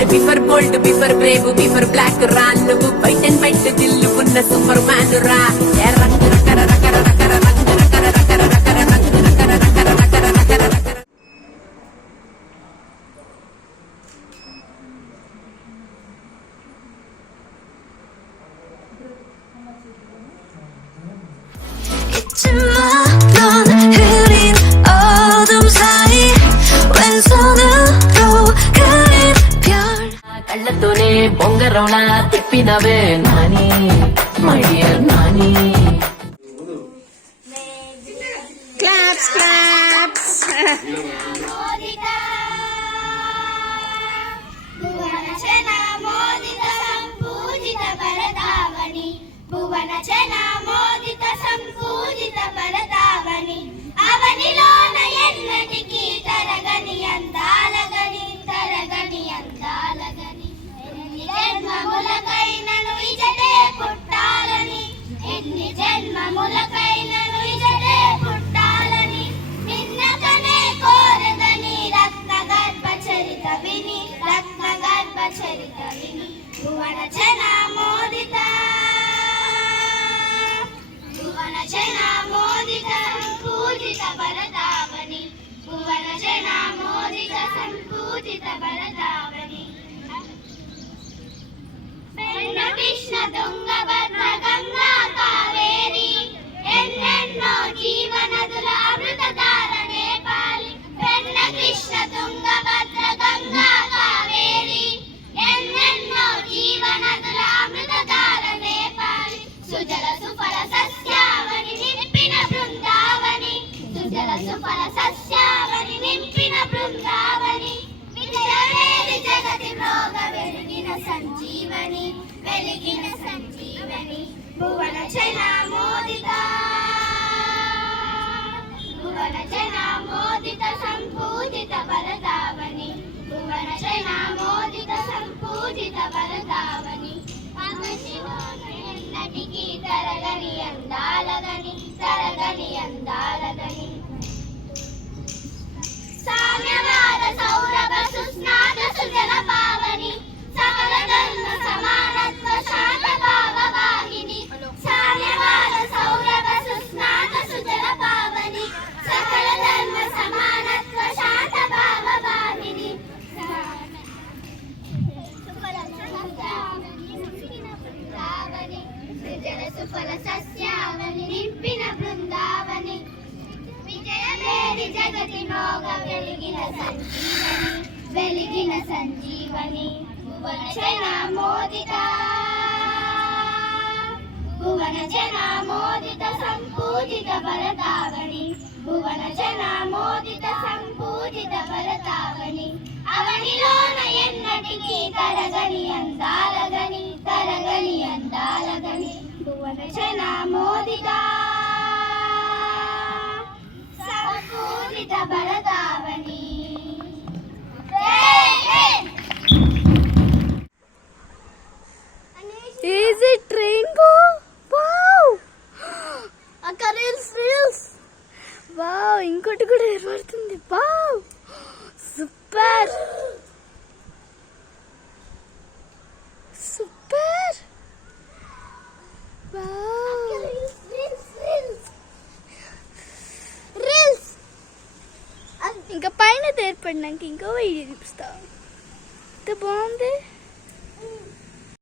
అరే బిఫర్ బోల్డ్ బిఫర్ Brave బిఫర్ black రా నువ్వు వైట్ అండ్ వైట్ దిల్లు ఉన్న సూపర్ మ్యాన్ రా రంగు రకర రకర రకర రంగు రకర రకర రకర రంగు రకర రకర రకర రకర రకర. కళ్ళతోనే బొంగరంలా తిప్పినవే Nani my dear Nani. Claps claps. భువన చన మోదిత సంపూజిత భరతావని అవనిలోన ఎన్నటికీ తరగని అందాలగని తరగని అందాలగని ఎన్ని జన్మములకైనను ఇజటే పుట్టాలని ఎన్ని జన్మములకైనను ఇజటే పుట్టాలని నిన్నకనే కోరదని రత్న గర్భ చరిత విని రత్న గర్భ చరిత విని భువన చన మోదిత భువన జన మోదిత సంపూజిత భరతావని భువన జన మోదిత సంపూజిత భరతావని కృష్ణ తుంగభద్ర గంగా కావేరి ఎన్నెన్నో జీవనదుల అమృతధారనే పాలి పెన్న కృష్ణ తుంగభద్ర గంగా కావేరి ఎన్నెన్నో జీవనదుల అమృతధారనే పాలి సుజల సుఫల సస్యావని నింపిన బృందావని సుజల సుఫల సస్యావని నింపిన బృందావని విజయవేది జగతి రోగ వెలిగిన సంజీవని వెలిగిన సంజీవని భువన జన మోదిత భువన జన మోదిత సంపూజిత భరతావని భువన జన మోదిత సంపూజిత భరతావని ఎన్నటికీ తరగని అందాలగని తరగని అందాలగని సామ్యవాద సౌరభ సుస్నాత సుజల పావని సకల ధర్మ సమానత్వ శాంత భావ వాహిని సామ్యవాద సౌరభ సుస్నాత సుజల పావని సకల ధర్మ సమానత్వ శాంత భావ వాహిని సుజల సుఫల సస్యావని నింపిన బృందావని విజయవేది జగతి మోగ వెలిగిన సంజీవని వెలిగిన సంజీవని భువన జన మోదిత భువన జన మోదిత సంపూజిత భరతావని భువన జన మోదిత సంపూజిత భరతావని అవనిలోన ఎన్నటికీ తరగని అందాలగని తరగని అందాలగని భువన జన మోదిత సంపూజిత భరతావని. Is it Ringo? Wow! అక్క రీల్స్ రీల్స్. వావ్, ఇంకోటి కూడా ఏర్పడుతుంది. Wow, super super. Wow, reels. ఇంకా పైన ఏర్పడినాక ఇంకో వీడియో చూపిస్తా. ఎంత బాగుంది.